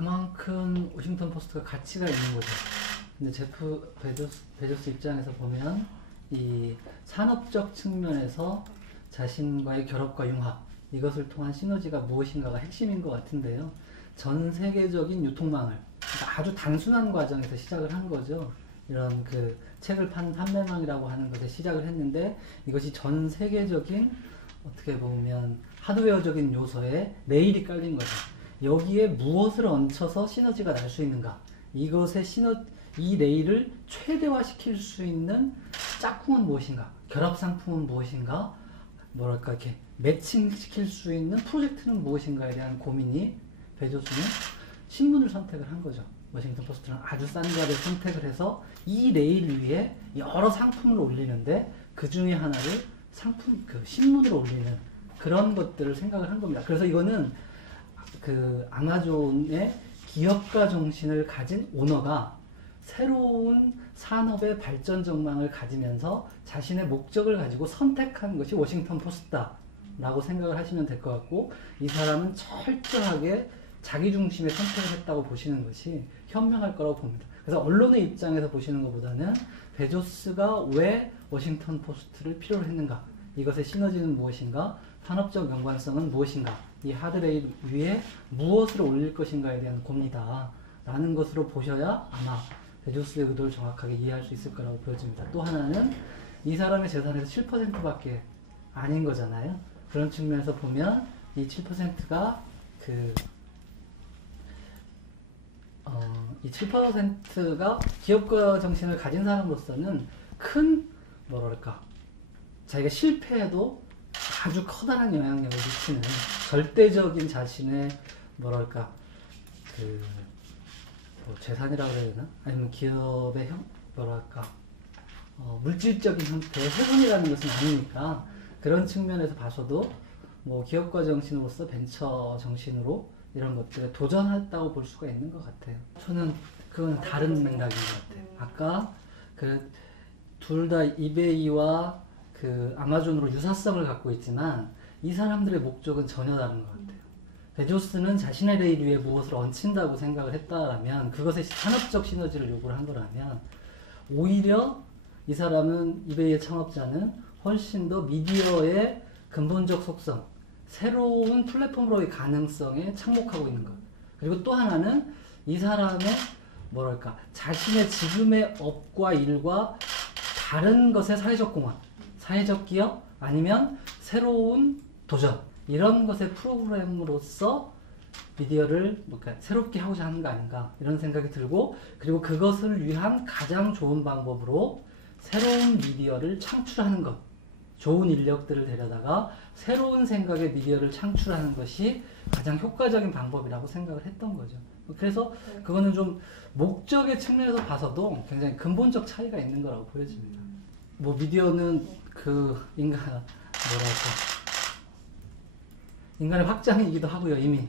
그만큼 워싱턴 포스트가 가치가 있는 거죠. 근데 제프 베조스 입장에서 보면 이 산업적 측면에서 자신과의 결합과 융합, 이것을 통한 시너지가 무엇인가가 핵심인 것 같은데요. 전 세계적인 유통망을 그러니까 아주 단순한 과정에서 시작을 한 거죠. 이런 그 책을 파는 판매망이라고 하는 것에 시작을 했는데 이것이 전 세계적인 어떻게 보면 하드웨어적인 요소에 레일이 깔린 거죠. 여기에 무엇을 얹혀서 시너지가 날 수 있는가? 이것의 이 레일을 최대화시킬 수 있는 짝꿍은 무엇인가? 결합 상품은 무엇인가? 뭐랄까 이렇게 매칭시킬 수 있는 프로젝트는 무엇인가에 대한 고민이 베조스는 신문을 선택을 한 거죠. 워싱턴 포스트는 아주 싼 값에 선택을 해서 이 레일 위에 여러 상품을 올리는데 그 중에 하나를 신문을 올리는 그런 것들을 생각을 한 겁니다. 그래서 이거는 그 아마존의 기업가 정신을 가진 오너가 새로운 산업의 발전 전망을 가지면서 자신의 목적을 가지고 선택한 것이 워싱턴 포스트다라고 생각을 하시면 될 것 같고, 이 사람은 철저하게 자기 중심의 선택을 했다고 보시는 것이 현명할 거라고 봅니다. 그래서 언론의 입장에서 보시는 것보다는 베조스가 왜 워싱턴 포스트를 필요로 했는가, 이것의 시너지는 무엇인가, 산업적 연관성은 무엇인가, 이 하드레일 위에 무엇을 올릴 것인가에 대한 고민이다 라는 것으로 보셔야 아마 베조스의 의도를 정확하게 이해할 수 있을 거라고 보여집니다. 또 하나는 이 사람의 재산에서 7%밖에 아닌 거잖아요. 그런 측면에서 보면 이 7%가 이 7%가 기업가 정신을 가진 사람으로서는 큰 뭐랄까 자기가 실패해도 아주 커다란 영향력을 미치는 절대적인 자신의 뭐랄까 재산이라고 해야 되나? 아니면 기업의 뭐랄까 물질적인 형태의 훼손이라는 것은 아니니까, 그런 측면에서 봐서도 뭐 기업가 정신으로서 벤처 정신으로 이런 것들에 도전했다고 볼 수가 있는 것 같아요. 저는 그건 다른 맥락인 것 같아요. 아까 둘 다 이베이와 아마존으로 유사성을 갖고 있지만 이 사람들의 목적은 전혀 다른 것 같아요. 베조스는 자신의 레일 위에 무엇을 얹힌다고 생각을 했다라면, 그것의 산업적 시너지를 요구를 한 거라면, 오히려 이 사람은, 이베이의 창업자는 훨씬 더 미디어의 근본적 속성, 새로운 플랫폼으로의 가능성에 착목하고 있는 것. 그리고 또 하나는 이 사람의 뭐랄까 자신의 지금의 업과 일과 다른 것의 사회적 공헌, 사회적 기업, 아니면 새로운 도전, 이런 것의 프로그램으로서 미디어를 새롭게 하고자 하는 거 아닌가, 이런 생각이 들고, 그리고 그것을 위한 가장 좋은 방법으로 새로운 미디어를 창출하는 것, 좋은 인력들을 데려다가 새로운 생각의 미디어를 창출하는 것이 가장 효과적인 방법이라고 생각을 했던 거죠. 그래서 그거는 좀 목적의 측면에서 봐서도 굉장히 근본적 차이가 있는 거라고 보여집니다. 뭐 미디어는 인간의 확장이기도 하고요. 이미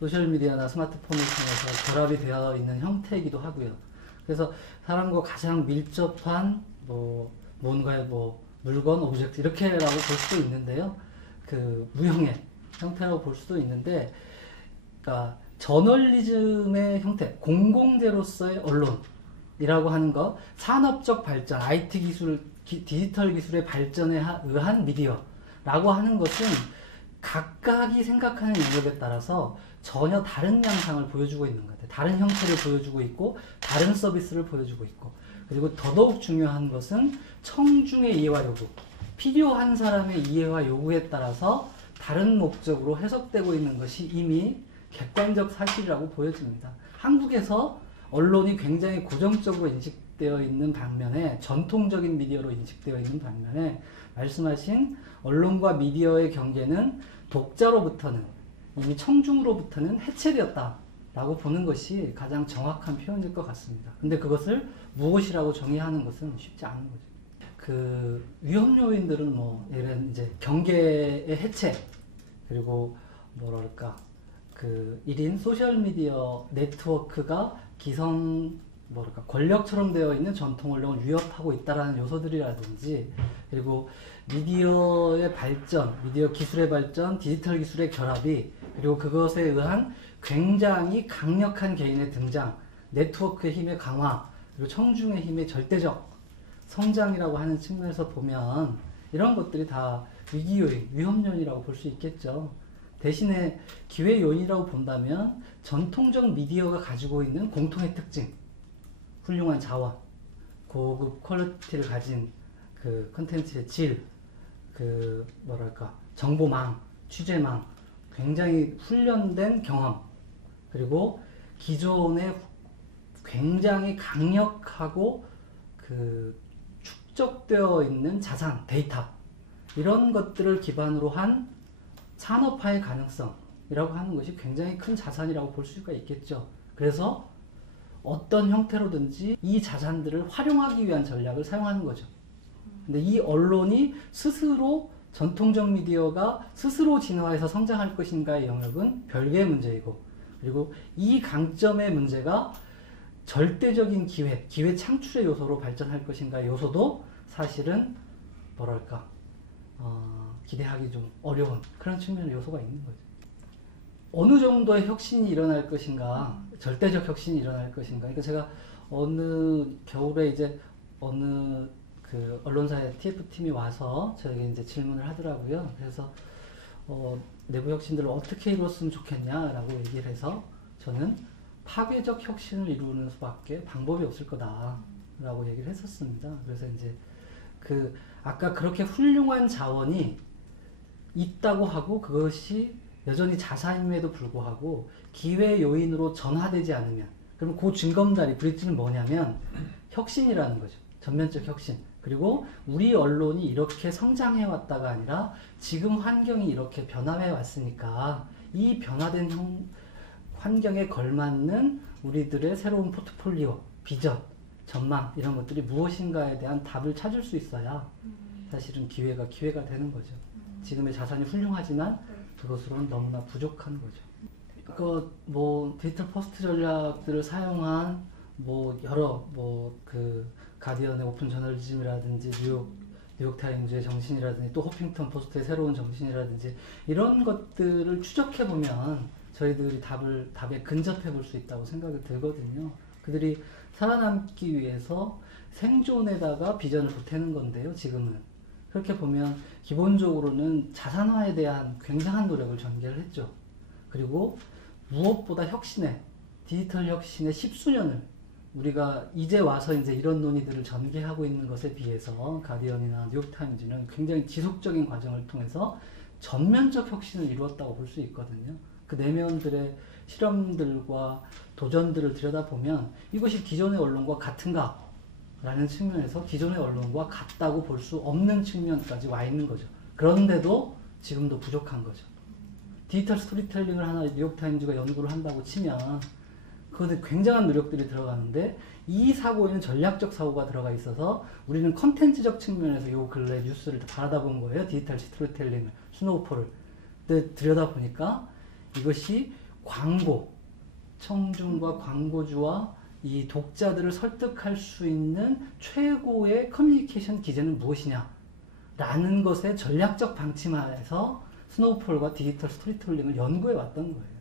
소셜미디어나 스마트폰을 통해서 결합이 되어 있는 형태이기도 하고요. 그래서 사람과 가장 밀접한 뭔가의 물건, 오브젝트 이렇게라고 볼 수도 있는데요. 무형의 형태라고 볼 수도 있는데, 그러니까 저널리즘의 형태, 공공재로서의 언론이라고 하는 것, 산업적 발전, IT 기술, 디지털 기술의 발전에 의한 미디어라고 하는 것은 각각이 생각하는 영역에 따라서 전혀 다른 양상을 보여주고 있는 것 같아요. 다른 형태를 보여주고 있고, 다른 서비스를 보여주고 있고, 그리고 더더욱 중요한 것은 청중의 이해와 요구, 필요한 사람의 이해와 요구에 따라서 다른 목적으로 해석되고 있는 것이 이미 객관적 사실이라고 보여집니다. 한국에서 언론이 굉장히 고정적으로 인식되어 있는 반면에, 전통적인 미디어로 인식되어 있는 반면에, 말씀하신 언론과 미디어의 경계는 독자로부터는, 이미 청중으로부터는 해체되었다라고 보는 것이 가장 정확한 표현일 것 같습니다. 근데 그것을 무엇이라고 정의하는 것은 쉽지 않은 거죠. 위험 요인들은 예를 이제 경계의 해체, 그리고 뭐랄까 1인 소셜미디어 네트워크가 권력처럼 되어 있는 전통 언론을 위협하고 있다라는 요소들이라든지, 그리고 미디어의 발전, 미디어 기술의 발전, 디지털 기술의 결합이, 그리고 그것에 의한 굉장히 강력한 개인의 등장, 네트워크의 힘의 강화, 그리고 청중의 힘의 절대적 성장이라고 하는 측면에서 보면 이런 것들이 다 위기 요인, 위험 요인이라고 볼 수 있겠죠. 대신에 기회 요인이라고 본다면 전통적 미디어가 가지고 있는 공통의 특징, 훌륭한 자원, 고급 퀄리티를 가진 그 컨텐츠의 질, 그 뭐랄까 정보망, 취재망, 굉장히 훈련된 경험, 그리고 기존에 굉장히 강력하고 그 축적되어 있는 자산, 데이터, 이런 것들을 기반으로 한 산업화의 가능성이라고 하는 것이 굉장히 큰 자산이라고 볼 수가 있겠죠. 그래서 어떤 형태로든지 이 자산들을 활용하기 위한 전략을 사용하는 거죠. 근데 이 언론이 스스로 전통적 미디어가 스스로 진화해서 성장할 것인가의 영역은 별개의 문제이고, 그리고 이 강점의 문제가 절대적인 기회 창출의 요소로 발전할 것인가의 요소도 사실은 뭐랄까 기대하기 좀 어려운 그런 측면의 요소가 있는 거죠. 어느 정도의 혁신이 일어날 것인가, 절대적 혁신이 일어날 것인가. 그러니까 제가 어느 겨울에 이제 어느 그 언론사의 TF팀이 와서 저에게 이제 질문을 하더라고요. 그래서 내부 혁신들을 어떻게 이루었으면 좋겠냐라고 얘기를 해서 저는 파괴적 혁신을 이루는 수밖에 방법이 없을 거다라고 얘기를 했었습니다. 그래서 이제 그 아까 그렇게 훌륭한 자원이 있다고 하고 그것이 여전히 자산임에도 불구하고 기회 요인으로 전화되지 않으면, 그럼 그 징검다리 브릿지는 뭐냐면 혁신이라는 거죠. 전면적 혁신. 그리고 우리 언론이 이렇게 성장해 왔다가 아니라 지금 환경이 이렇게 변화해 왔으니까 이 변화된 환경에 걸맞는 우리들의 새로운 포트폴리오, 비전, 전망 이런 것들이 무엇인가에 대한 답을 찾을 수 있어야 사실은 기회가 되는 거죠. 지금의 자산이 훌륭하지만 그것으로는 너무나 부족한 거죠. 그 뭐 디지털 퍼스트 전략들을 사용한 뭐 여러 그 가디언의 오픈 저널리즘이라든지 뉴욕 타임즈의 정신이라든지 또 호핑턴 포스트의 새로운 정신이라든지 이런 것들을 추적해 보면 저희들이 답에 근접해 볼 수 있다고 생각이 들거든요. 그들이 살아남기 위해서 생존에다가 비전을 보태는 건데요, 지금은. 그렇게 보면 기본적으로는 자산화에 대한 굉장한 노력을 전개를 했죠. 그리고 무엇보다 디지털 혁신의 10수년을 우리가 이제 와서 이제 이런 논의들을 전개하고 있는 것에 비해서 가디언이나 뉴욕타임즈는 굉장히 지속적인 과정을 통해서 전면적 혁신을 이루었다고 볼 수 있거든요. 그 내면들의 실험들과 도전들을 들여다보면 이것이 기존의 언론과 같은가? 라는 측면에서 기존의 언론과 같다고 볼 수 없는 측면까지 와 있는 거죠. 그런데도 지금도 부족한 거죠. 디지털 스토리텔링을 하나 뉴욕타임즈가 연구를 한다고 치면 그것에 굉장한 노력들이 들어가는데 이 사고에는 전략적 사고가 들어가 있어서 우리는 컨텐츠적 측면에서 요 근래 뉴스를 바라다 본 거예요. 디지털 스토리텔링을, 스노우폴을. 근데 들여다보니까 이것이 청중과 광고주와 이 독자들을 설득할 수 있는 최고의 커뮤니케이션 기제는 무엇이냐 라는 것의 전략적 방침하에서 스노우폴과 디지털 스토리텔링을 연구해 왔던 거예요.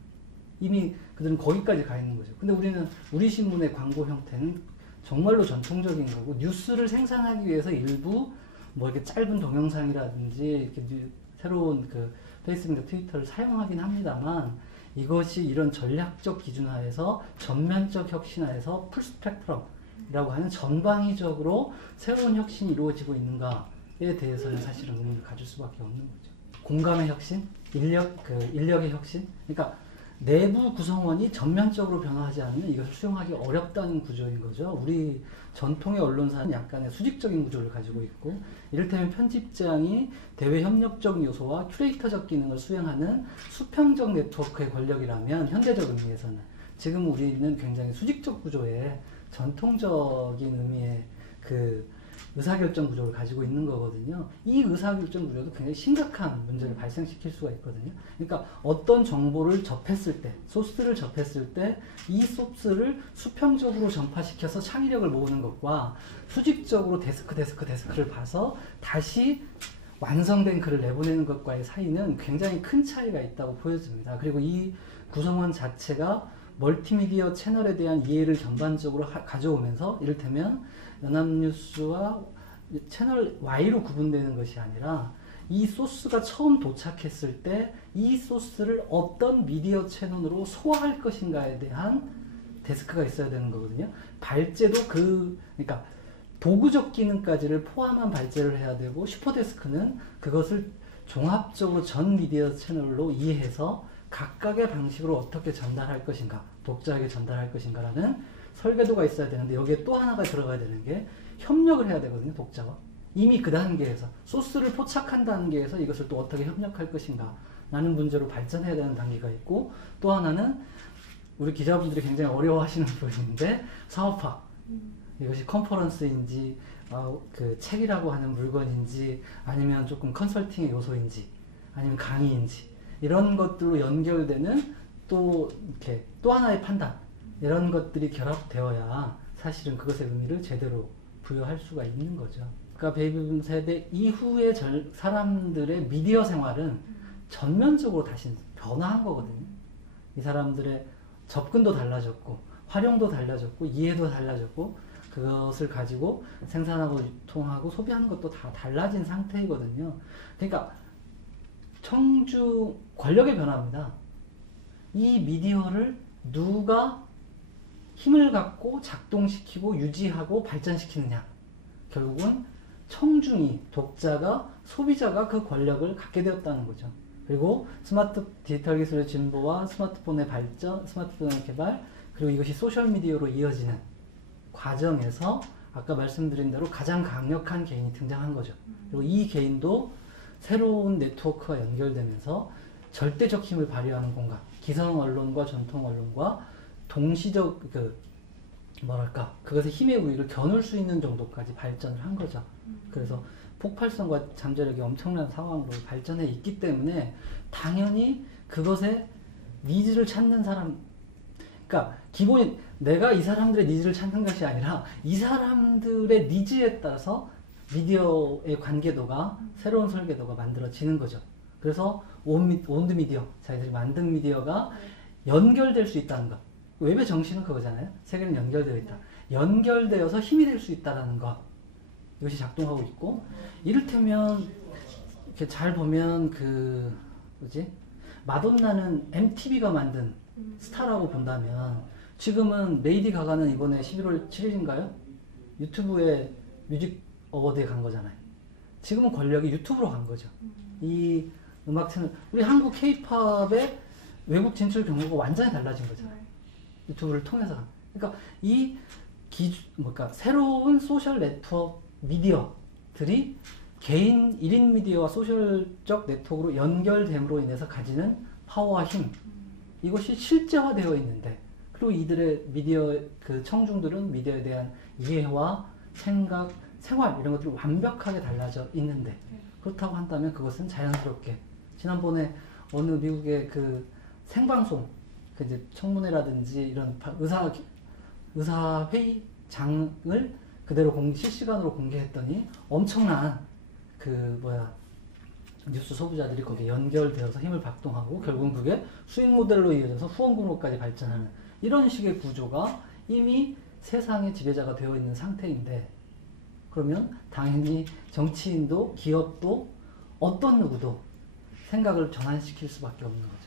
이미 그들은 거기까지 가 있는 거죠. 근데 우리 신문의 광고 형태는 정말로 전통적인 거고, 뉴스를 생산하기 위해서 일부 뭐 이렇게 짧은 동영상이라든지 이렇게 새로운 그 페이스북이나 트위터를 사용하긴 합니다만, 이것이 이런 전략적 기준하에서 전면적 혁신하에서 풀 스펙트럼이라고 하는 전방위적으로 새로운 혁신이 이루어지고 있는가에 대해서는 사실은 의문을 가질 수밖에 없는 거죠. 공감의 혁신, 인력의 혁신, 그러니까 내부 구성원이 전면적으로 변화하지 않으면 이것을 수용하기 어렵다는 구조인 거죠. 우리 전통의 언론사는 약간의 수직적인 구조를 가지고 있고, 이를테면 편집장이 대외 협력적 요소와 큐레이터적 기능을 수행하는 수평적 네트워크의 권력이라면 현대적 의미에서는, 지금 우리는 굉장히 수직적 구조의 전통적인 의미의 그 의사결정 구조를 가지고 있는 거거든요. 이 의사결정 구조도 굉장히 심각한 문제를 발생시킬 수가 있거든요. 그러니까 어떤 정보를 접했을 때, 소스를 접했을 때 이 소스를 수평적으로 전파시켜서 창의력을 모으는 것과 수직적으로 데스크를 봐서 다시 완성된 글을 내보내는 것과의 사이는 굉장히 큰 차이가 있다고 보여집니다. 그리고 이 구성원 자체가 멀티미디어 채널에 대한 이해를 전반적으로 가져오면서 이를테면 연합뉴스와 채널 Y로 구분되는 것이 아니라 이 소스가 처음 도착했을 때 이 소스를 어떤 미디어 채널로 소화할 것인가에 대한 데스크가 있어야 되는 거거든요. 발제도 그러니까 도구적 기능까지를 포함한 발제를 해야 되고, 슈퍼데스크는 그것을 종합적으로 전 미디어 채널로 이해해서 각각의 방식으로 어떻게 전달할 것인가, 독자에게 전달할 것인가라는 설계도가 있어야 되는데, 여기에 또 하나가 들어가야 되는 게 협력을 해야 되거든요, 독자와. 이미 그 단계에서, 소스를 포착한 단계에서 이것을 또 어떻게 협력할 것인가 라는 문제로 발전해야 되는 단계가 있고, 또 하나는 우리 기자분들이 굉장히 어려워하시는 부분인데, 사업화. 이것이 컨퍼런스인지 그 책이라고 하는 물건인지 아니면 조금 컨설팅의 요소인지 아니면 강의인지 이런 것들로 연결되는 또 이렇게 또 하나의 판단, 이런 것들이 결합되어야 사실은 그것의 의미를 제대로 부여할 수가 있는 거죠. 그러니까 베이비붐 세대 이후의 사람들의 미디어 생활은 전면적으로 다시 변화한 거거든요. 이 사람들의 접근도 달라졌고 활용도 달라졌고 이해도 달라졌고, 그것을 가지고 생산하고 유통하고 소비하는 것도 다 달라진 상태이거든요. 그러니까 청주 권력의 변화입니다. 이 미디어를 누가 힘을 갖고 작동시키고 유지하고 발전시키느냐. 결국은 청중이, 독자가, 소비자가 그 권력을 갖게 되었다는 거죠. 그리고 디지털 기술의 진보와 스마트폰의 발전, 스마트폰의 개발, 그리고 이것이 소셜미디어로 이어지는 과정에서 아까 말씀드린 대로 가장 강력한 개인이 등장한 거죠. 그리고 이 개인도 새로운 네트워크와 연결되면서 절대적 힘을 발휘하는 공간, 기성 언론과 전통 언론과 동시적 그것의 힘의 우위를 겨눌 수 있는 정도까지 발전을 한 거죠. 그래서 폭발성과 잠재력이 엄청난 상황으로 발전해 있기 때문에 당연히 그것에 니즈를 찾는 사람, 그러니까 기본이 내가 이 사람들의 니즈를 찾는 것이 아니라 이 사람들의 니즈에 따라서 미디어의 관계도가, 새로운 설계도가 만들어지는 거죠. 그래서 온드 미디어, 자기들이 만든 미디어가 연결될 수 있다는 것. 웹의 정신은 그거잖아요. 세계는 연결되어 있다. 연결되어서 힘이 될 수 있다는 것. 이것이 작동하고 있고, 이를테면 이렇게 잘 보면 마돈나는 MTV가 만든 스타라고 본다면, 지금은 레이디 가가는 이번에 11월 7일인가요? 유튜브에 뮤직 어워드에 간 거잖아요. 지금은 권력이 유튜브로 간 거죠. 이 음악 채널, 우리 한국 K-팝의 외국 진출 경로가 완전히 달라진 거잖아요. 유튜브를 통해서. 그러니까 새로운 소셜 네트워크 미디어들이 개인 1인 미디어와 소셜적 네트워크로 연결됨으로 인해서 가지는 파워와 힘, 이것이 실제화되어 있는데, 그리고 이들의 미디어, 청중들은 미디어에 대한 이해와 생각, 생활 이런 것들이 완벽하게 달라져 있는데, 그렇다고 한다면 그것은 자연스럽게 지난번에 어느 미국의 생방송, 이제 청문회라든지 이런 의사 회의장을 그대로 실시간으로 공개했더니 엄청난 뉴스 소비자들이 거기에 연결되어서 힘을 박동하고, 결국은 그게 수익 모델로 이어져서 후원금으로까지 발전하는 이런 식의 구조가 이미 세상의 지배자가 되어 있는 상태인데, 그러면 당연히 정치인도 기업도 어떤 누구도 생각을 전환시킬 수밖에 없는 거죠.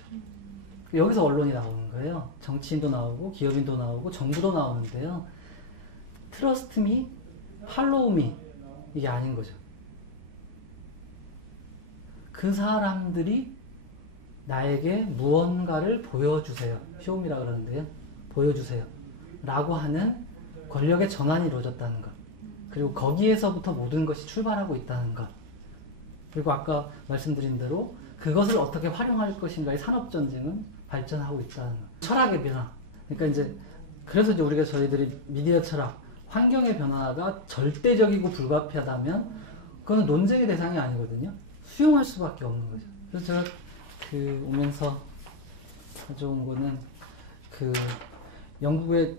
여기서 언론이 나오는 거예요. 정치인도 나오고 기업인도 나오고 정부도 나오는데요. 트러스트 미, 팔로우 미, 이게 아닌 거죠. 그 사람들이 나에게 무언가를 보여주세요. 쇼미라 그러는데요. 보여주세요. 라고 하는 권력의 전환이 이루어졌다는 것. 그리고 거기에서부터 모든 것이 출발하고 있다는 것. 그리고 아까 말씀드린 대로 그것을 어떻게 활용할 것인가의 산업전쟁은 발전하고 있다는 것. 철학의 변화. 그러니까 그래서 우리가 저희들이 미디어 철학, 환경의 변화가 절대적이고 불가피하다면 그건 논쟁의 대상이 아니거든요. 수용할 수밖에 없는 거죠. 그래서 제가 오면서 가져온 거는 영국의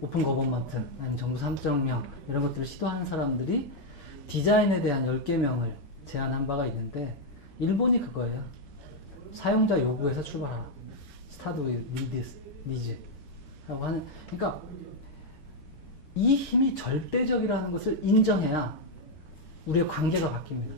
오픈 거버먼트, 아니면 정부 3.0 이런 것들을 시도하는 사람들이 디자인에 대한 10개명을 제안한 바가 있는데, 일본이 그거예요. 사용자 요구에서 출발하라. start with needs라고 하는, 그러니까 이 힘이 절대적이라는 것을 인정해야 우리의 관계가 바뀝니다.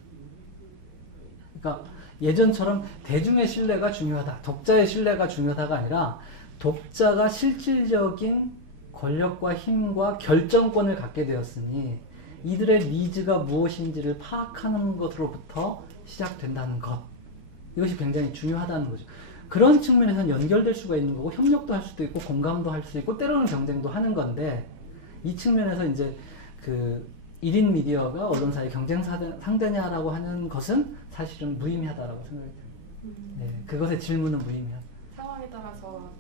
그러니까 예전처럼 대중의 신뢰가 중요하다, 독자의 신뢰가 중요하다가 아니라 독자가 실질적인 권력과 힘과 결정권을 갖게 되었으니 이들의 니즈가 무엇인지를 파악하는 것으로부터 시작된다는 것. 이것이 굉장히 중요하다는 거죠. 그런 측면에서는 연결될 수가 있는 거고 협력도 할 수도 있고 공감도 할 수 있고 때로는 경쟁도 하는 건데, 이 측면에서 이제 그 1인 미디어가 언론사의 경쟁 상대냐라고 하는 것은 사실은 무의미하다라고 생각이 듭니다. 네, 그것의 질문은 무의미하다. 상황에 따라서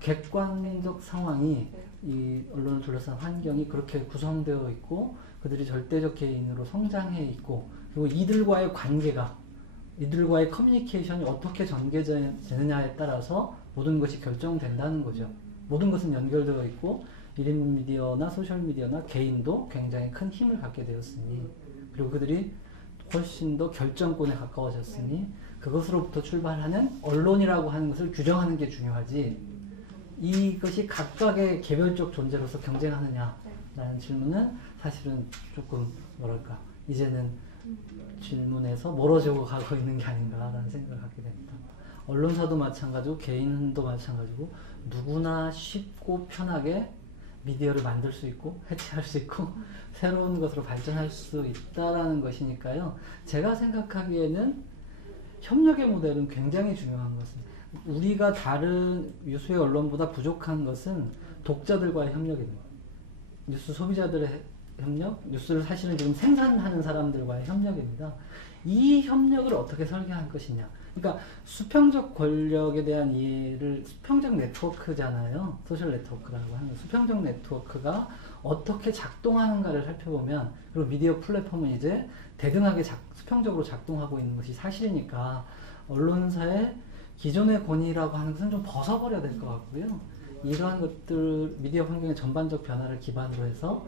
객관적 상황이, 이 언론을 둘러싼 환경이 그렇게 구성되어 있고 그들이 절대적 개인으로 성장해 있고, 그리고 이들과의 관계가, 이들과의 커뮤니케이션이 어떻게 전개되느냐에 따라서 모든 것이 결정된다는 거죠. 모든 것은 연결되어 있고 1인 미디어나 소셜미디어나 개인도 굉장히 큰 힘을 갖게 되었으니, 그리고 그들이 훨씬 더 결정권에 가까워졌으니 그것으로부터 출발하는 언론이라고 하는 것을 규정하는 게 중요하지, 이것이 각각의 개별적 존재로서 경쟁하느냐라는 질문은 사실은 조금 뭐랄까, 이제는 질문에서 멀어져 가고 있는 게 아닌가라는 생각을 갖게 됩니다. 언론사도 마찬가지고 개인도 마찬가지고 누구나 쉽고 편하게 미디어를 만들 수 있고 해체할 수 있고 새로운 것으로 발전할 수 있다라는 것이니까요. 제가 생각하기에는 협력의 모델은 굉장히 중요한 것입니다. 우리가 다른 유수의 언론보다 부족한 것은 독자들과의 협력입니다. 뉴스 소비자들의 협력, 뉴스를 사실은 지금 생산하는 사람들과의 협력입니다. 이 협력을 어떻게 설계할 것이냐. 그러니까 수평적 권력에 대한 이해를, 수평적 네트워크잖아요. 소셜 네트워크라고 하는 수평적 네트워크가 어떻게 작동하는가를 살펴보면, 그리고 미디어 플랫폼은 이제 대등하게 수평적으로 작동하고 있는 것이 사실이니까 언론사의 기존의 권위라고 하는 것은 좀 벗어버려야 될 것 같고요. 이러한 것들, 미디어 환경의 전반적 변화를 기반으로 해서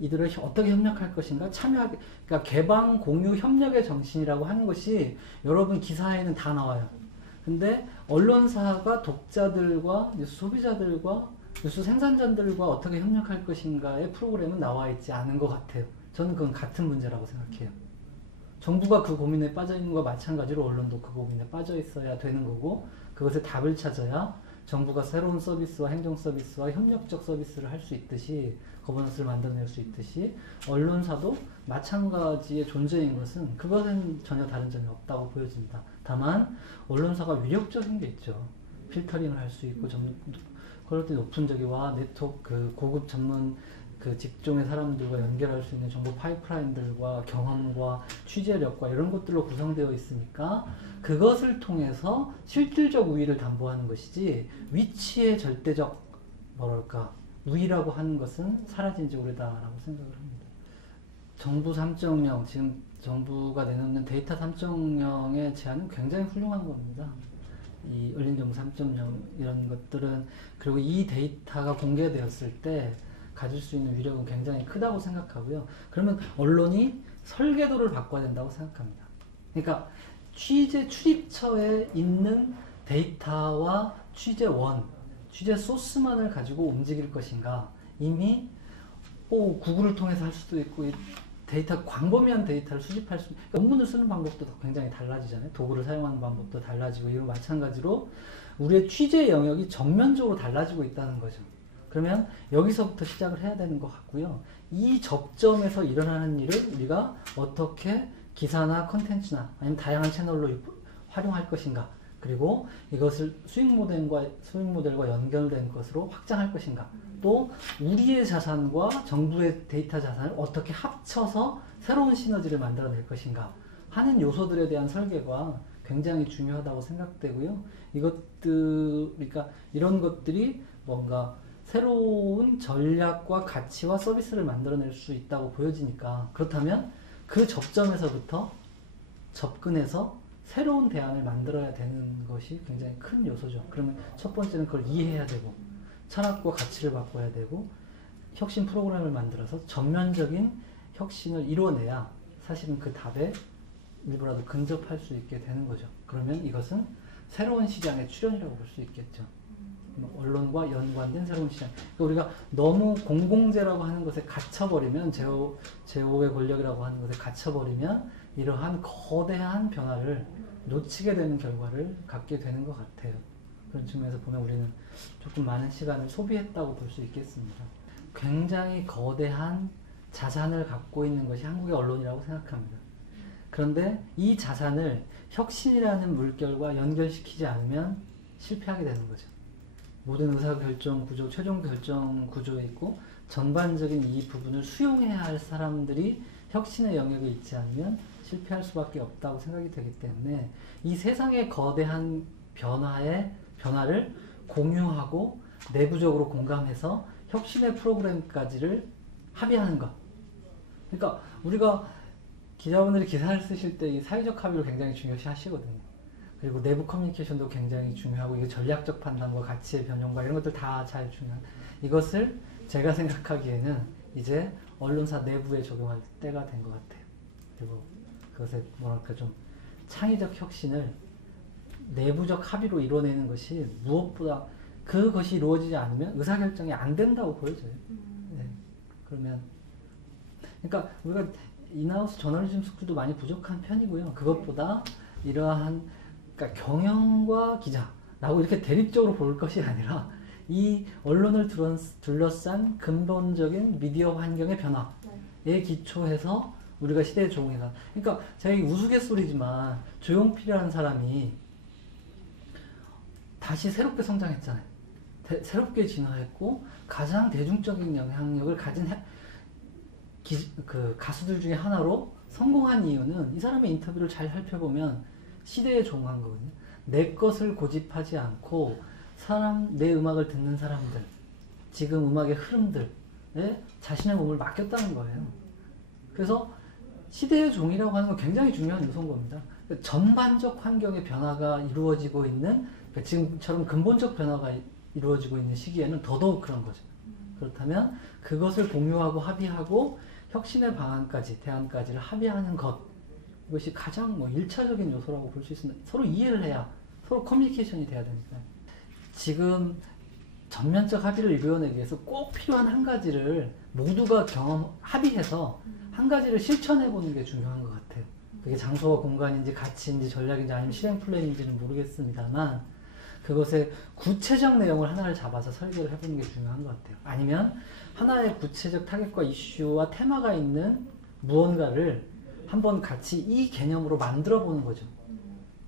이들을 어떻게 협력할 것인가, 참여하게, 그러니까 개방, 공유, 협력의 정신이라고 하는 것이 여러분 기사에는 다 나와요. 근데 언론사가 독자들과 뉴스 소비자들과 뉴스 생산자들과 어떻게 협력할 것인가의 프로그램은 나와 있지 않은 것 같아요. 저는 그건 같은 문제라고 생각해요. 정부가 그 고민에 빠져 있는 것과 마찬가지로 언론도 그 고민에 빠져 있어야 되는 거고, 그것에 답을 찾아야 정부가 새로운 서비스와 행정 서비스와 협력적 서비스를 할 수 있듯이, 거버넌스를 만들어낼 수 있듯이 언론사도 마찬가지의 존재인 것은, 그것은 전혀 다른 점이 없다고 보여집니다. 다만 언론사가 위력적인 게 있죠. 필터링을 할 수 있고 퀄리티 높은 저기와 네트워크, 그 고급 전문 그 직종의 사람들과 연결할 수 있는 정보 파이프라인들과 경험과 취재력과 이런 것들로 구성되어 있으니까 그것을 통해서 실질적 우위를 담보하는 것이지, 위치의 절대적 뭐랄까 우위라고 하는 것은 사라진 지 오래다라고 생각을 합니다. 정부 3.0, 지금 정부가 내놓는 데이터 3.0의 제안은 굉장히 훌륭한 겁니다. 이 열린정부 3.0 이런 것들은, 그리고 이 데이터가 공개되었을 때 가질 수 있는 위력은 굉장히 크다고 생각하고요. 그러면 언론이 설계도를 바꿔야 된다고 생각합니다. 그러니까 취재 출입처에 있는 데이터와 취재원, 취재 소스만을 가지고 움직일 것인가, 이미 구글을 통해서 할 수도 있고 데이터, 광범위한 데이터를 수집할 수, 그러니까 논문을 쓰는 방법도 굉장히 달라지잖아요. 도구를 사용하는 방법도 달라지고, 이거 마찬가지로 우리의 취재 영역이 전면적으로 달라지고 있다는 거죠. 그러면 여기서부터 시작을 해야 되는 것 같고요. 이 접점에서 일어나는 일을 우리가 어떻게 기사나 컨텐츠나 아니면 다양한 채널로 활용할 것인가, 그리고 이것을 수익 모델과 연결된 것으로 확장할 것인가, 또 우리의 자산과 정부의 데이터 자산을 어떻게 합쳐서 새로운 시너지를 만들어낼 것인가 하는 요소들에 대한 설계가 굉장히 중요하다고 생각되고요. 그러니까 이런 것들이 뭔가 새로운 전략과 가치와 서비스를 만들어낼 수 있다고 보여지니까, 그렇다면 그 접점에서부터 접근해서 새로운 대안을 만들어야 되는 것이 굉장히 큰 요소죠. 그러면 첫 번째는 그걸 이해해야 되고, 철학과 가치를 바꿔야 되고, 혁신 프로그램을 만들어서 전면적인 혁신을 이루어내야 사실은 그 답에 일부라도 근접할 수 있게 되는 거죠. 그러면 이것은 새로운 시장의 출현이라고 볼 수 있겠죠. 언론과 연관된 새로운 시장. 그러니까 우리가 너무 공공재라고 하는 것에 갇혀버리면, 제5의 권력이라고 하는 것에 갇혀버리면 이러한 거대한 변화를 놓치게 되는 결과를 갖게 되는 것 같아요. 그런 측면에서 보면 우리는 조금 많은 시간을 소비했다고 볼 수 있겠습니다. 굉장히 거대한 자산을 갖고 있는 것이 한국의 언론이라고 생각합니다. 그런데 이 자산을 혁신이라는 물결과 연결시키지 않으면 실패하게 되는 거죠. 모든 의사결정 구조, 최종 결정 구조에 있고 전반적인 이 부분을 수용해야 할 사람들이 혁신의 영역에 있지 않으면 실패할 수밖에 없다고 생각이 되기 때문에 이 세상의 거대한 변화를 공유하고 내부적으로 공감해서 혁신의 프로그램까지를 합의하는 것. 그러니까 우리가 기자분들이 기사를 쓰실 때 이 사회적 합의를 굉장히 중요시 하시거든요. 그리고 내부 커뮤니케이션도 굉장히 중요하고 이게 전략적 판단과 가치의 변형과 이런 것들 다 잘 중요한 이것을 제가 생각하기에는 이제 언론사 내부에 적용할 때가 된 것 같아요. 그리고 그것에 뭐랄까 좀 창의적 혁신을 내부적 합의로 이뤄내는 것이 무엇보다 그것이 이루어지지 않으면 의사결정이 안 된다고 보여져요. 네. 그러면 그러니까 우리가 인하우스 저널리즘 스쿨도 많이 부족한 편이고요. 그것보다 이러한 그러니까 경영과 기자라고 이렇게 대립적으로 볼 것이 아니라 이 언론을 둘러싼 근본적인 미디어 환경의 변화에 기초해서 우리가 시대의 종이다. 그러니까 제가 이 우스갯소리지만 조용필이라는 사람이 다시 새롭게 성장했잖아요. 새롭게 진화했고 가장 대중적인 영향력을 가진 그 가수들 중에 하나로 성공한 이유는 이 사람의 인터뷰를 잘 살펴보면 시대에 종한 거거든요. 내 것을 고집하지 않고 내 음악을 듣는 사람들, 지금 음악의 흐름들에 자신의 몸을 맡겼다는 거예요. 그래서 시대의 종이라고 하는 건 굉장히 중요한 요소인 겁니다. 전반적 환경의 변화가 이루어지고 있는, 그러니까 지금처럼 근본적 변화가 이루어지고 있는 시기에는 더더욱 그런 거죠. 그렇다면 그것을 공유하고 합의하고 혁신의 방안까지, 대안까지를 합의하는 것, 이것이 가장 1차적인 요소라고 볼 수 있습니다. 서로 이해를 해야, 서로 커뮤니케이션이 돼야 되니까요. 지금 전면적 합의를 이루어내기 위해서 꼭 필요한 한 가지를 모두가 합의해서 한 가지를 실천해보는 게 중요한 것 같아요. 그게 장소와 공간인지 가치인지 전략인지 아니면 실행 플랜인지는 모르겠습니다만 그것의 구체적 내용을 하나를 잡아서 설계를 해보는 게 중요한 것 같아요. 아니면 하나의 구체적 타겟과 이슈와 테마가 있는 무언가를 한번 같이 이 개념으로 만들어 보는 거죠.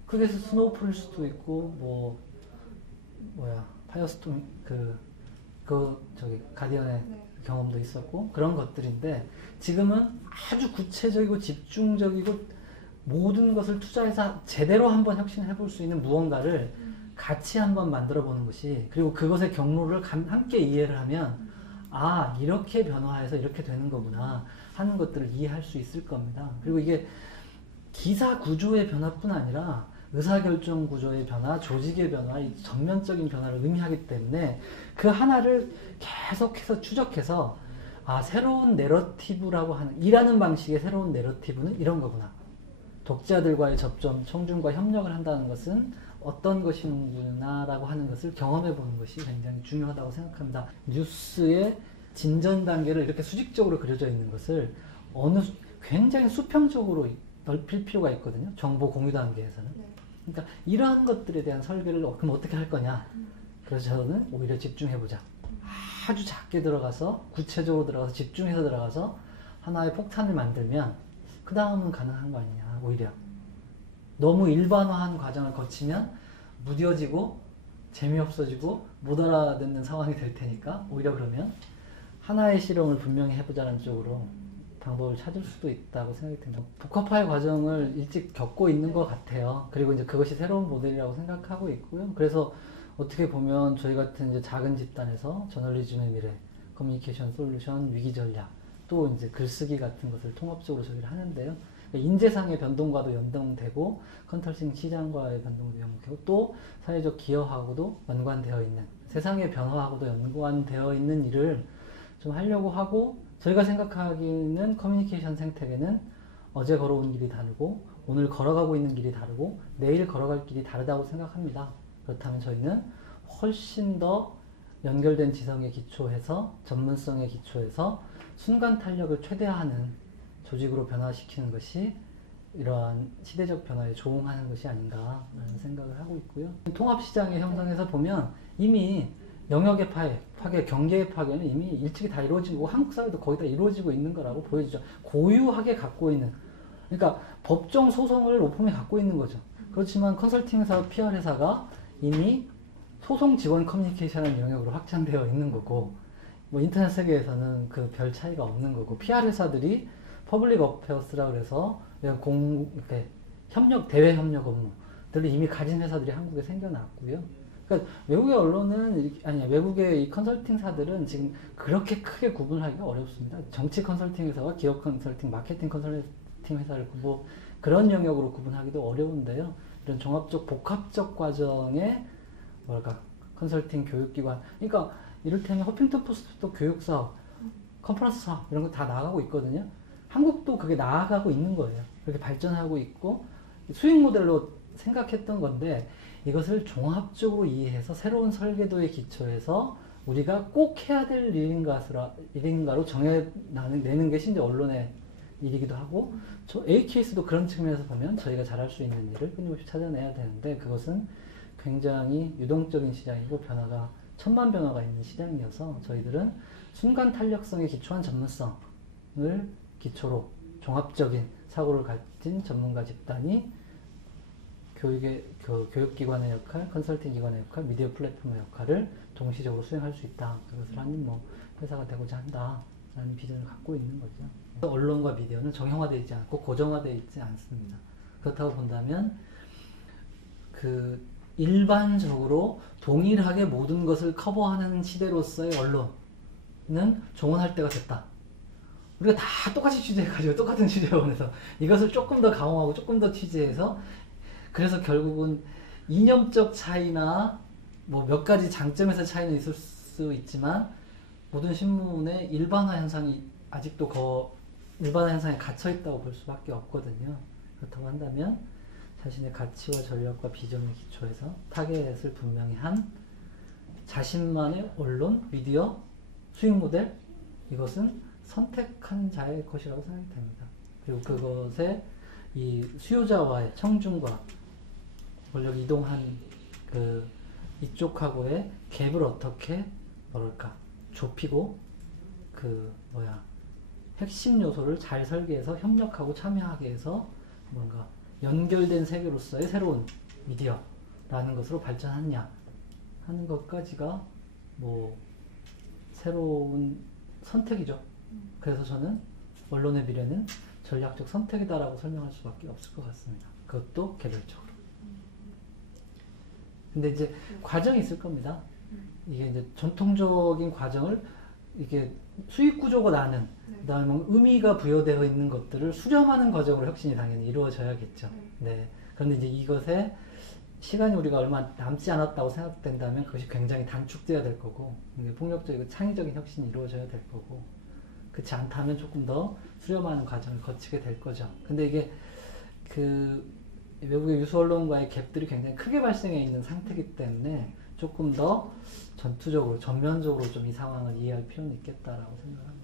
그래서 스노우풀일 수도 있고 파이어스톰 저기 가디언의 경험도 있었고 그런 것들인데 지금은 아주 구체적이고 집중적이고 모든 것을 투자해서 제대로 한번 혁신해 볼 수 있는 무언가를 같이 한번 만들어 보는 것이, 그리고 그것의 경로를 함께 이해를 하면 아 이렇게 변화해서 이렇게 되는 거구나 하는 것들을 이해할 수 있을 겁니다. 그리고 이게 기사 구조의 변화뿐 아니라 의사결정 구조의 변화, 조직의 변화, 이 전면적인 변화를 의미하기 때문에 그 하나를 계속해서 추적해서 아 새로운 내러티브라고 하는, 일하는 방식의 새로운 내러티브는 이런 거구나. 독자들과의 접점, 청중과 협력을 한다는 것은 어떤 것이구나 라고 하는 것을 경험해 보는 것이 굉장히 중요하다고 생각합니다. 뉴스의 진전 단계를 이렇게 수직적으로 그려져 있는 것을 굉장히 수평적으로 넓힐 필요가 있거든요. 정보 공유 단계에서는. 그러니까 이러한 것들에 대한 설계를 그럼 어떻게 할 거냐. 그래서 저는 오히려 집중해보자. 아주 작게 들어가서 구체적으로 들어가서 집중해서 들어가서 하나의 폭탄을 만들면 그 다음은 가능한 거 아니냐. 오히려 너무 일반화한 과정을 거치면 무뎌지고 재미없어지고 못 알아듣는 상황이 될 테니까 오히려 그러면 하나의 실험을 분명히 해보자는 쪽으로 방법을 찾을 수도 있다고 생각이 듭니다. 복합화의 과정을 일찍 겪고 있는 것 같아요. 그리고 이제 그것이 새로운 모델이라고 생각하고 있고요. 그래서 어떻게 보면 저희 같은 이제 작은 집단에서 저널리즘의 미래, 커뮤니케이션 솔루션, 위기 전략, 또 이제 글쓰기 같은 것을 통합적으로 저희를 하는데요. 인재상의 변동과도 연동되고 컨설팅 시장과의 변동도 연동되고 또 사회적 기여하고도 연관되어 있는, 세상의 변화하고도 연관되어 있는 일을 좀 하려고 하고, 저희가 생각하기에는 커뮤니케이션 생태계는 어제 걸어온 길이 다르고 오늘 걸어가고 있는 길이 다르고 내일 걸어갈 길이 다르다고 생각합니다. 그렇다면 저희는 훨씬 더 연결된 지성에 기초해서 전문성에 기초해서 순간 탄력을 최대화하는 조직으로 변화시키는 것이 이러한 시대적 변화에 조응하는 것이 아닌가라는 생각을 하고 있고요. 통합시장의 형성에서 보면 이미 영역의 파괴, 경계의 파괴는 이미 일찍이 다 이루어지고 한국 사회도 거의 다 이루어지고 있는 거라고 보여지죠. 고유하게 갖고 있는, 그러니까 법정 소송을 로펌이 갖고 있는 거죠. 그렇지만 컨설팅 회사, PR 회사가 이미 소송 지원 커뮤니케이션의 영역으로 확장되어 있는 거고, 뭐 인터넷 세계에서는 그 별 차이가 없는 거고, PR 회사들이 퍼블릭 어페어스라 그래서 이렇게 협력, 대외 협력 업무들을 이미 가진 회사들이 한국에 생겨났고요. 그러니까 외국의 언론은, 아니, 외국의 이 컨설팅사들은 지금 그렇게 크게 구분하기가 어렵습니다. 정치 컨설팅 회사와 기업 컨설팅, 마케팅 컨설팅 회사를 그런 영역으로 구분하기도 어려운데요. 이런 종합적, 복합적 과정의 컨설팅 교육기관. 그러니까 이를테면 허핑턴 포스트도 교육사업, 컨퍼런스 사업 이런 거 다 나가고 있거든요. 한국도 그게 나아가고 있는 거예요. 그렇게 발전하고 있고 수익 모델로 생각했던 건데 이것을 종합적으로 이해해서 새로운 설계도에 기초해서 우리가 꼭 해야 될 일인가로 정해내는 것이 이제 언론의 일이기도 하고, A 케이스도 그런 측면에서 보면 저희가 잘할 수 있는 일을 끊임없이 찾아내야 되는데 그것은 굉장히 유동적인 시장이고 변화가 천만 변화가 있는 시장이어서 저희들은 순간 탄력성에 기초한 전문성을 기초로 종합적인 사고를 가진 전문가 집단이 교육기관의 역할, 컨설팅 기관의 역할, 미디어 플랫폼의 역할을 동시적으로 수행할 수 있다. 그것을 하는 회사가 되고자 한다라는 비전을 갖고 있는 거죠. 언론과 미디어는 정형화되어 있지 않고 고정화되어 있지 않습니다. 그렇다고 본다면 일반적으로 동일하게 모든 것을 커버하는 시대로서의 언론은 종언할 때가 됐다. 우리가 다 똑같이 취재해가지고 똑같은 취재원에서 이것을 조금 더 강화하고 조금 더 취재해서, 그래서 결국은 이념적 차이나 뭐 몇 가지 장점에서 차이는 있을 수 있지만 모든 신문의 일반화 현상이 아직도 일반화 현상에 갇혀 있다고 볼 수밖에 없거든요. 그렇다고 한다면 자신의 가치와 전략과 비전에 기초해서 타겟을 분명히 한 자신만의 언론, 미디어, 수익 모델, 이것은 선택한 자의 것이라고 생각이 됩니다. 그리고 그것에 이 수요자와의 청중과 권력 이동한 이쪽하고의 갭을 어떻게 좁히고 핵심 요소를 잘 설계해서 협력하고 참여하게 해서 뭔가 연결된 세계로서의 새로운 미디어라는 것으로 발전하느냐 하는 것까지가 새로운 선택이죠. 그래서 저는 언론의 미래는 전략적 선택이다라고 설명할 수밖에 없을 것 같습니다. 그것도 개별적으로. 근데 이제 과정이 있을 겁니다. 이게 이제 전통적인 과정을 이게 수익 구조가 나는, 그다음에 의미가 부여되어 있는 것들을 수렴하는 과정으로 혁신이 당연히 이루어져야겠죠. 네. 그런데 이제 이것에 시간이 우리가 얼마 남지 않았다고 생각된다면 그것이 굉장히 단축돼야 될 거고, 폭력적이고 창의적인 혁신이 이루어져야 될 거고, 그렇지 않다면 조금 더 수렴하는 과정을 거치게 될 거죠. 근데 이게 외국의 유수 언론과의 갭들이 굉장히 크게 발생해 있는 상태이기 때문에 조금 더 전투적으로, 전면적으로 좀 이 상황을 이해할 필요는 있겠다라고 생각합니다.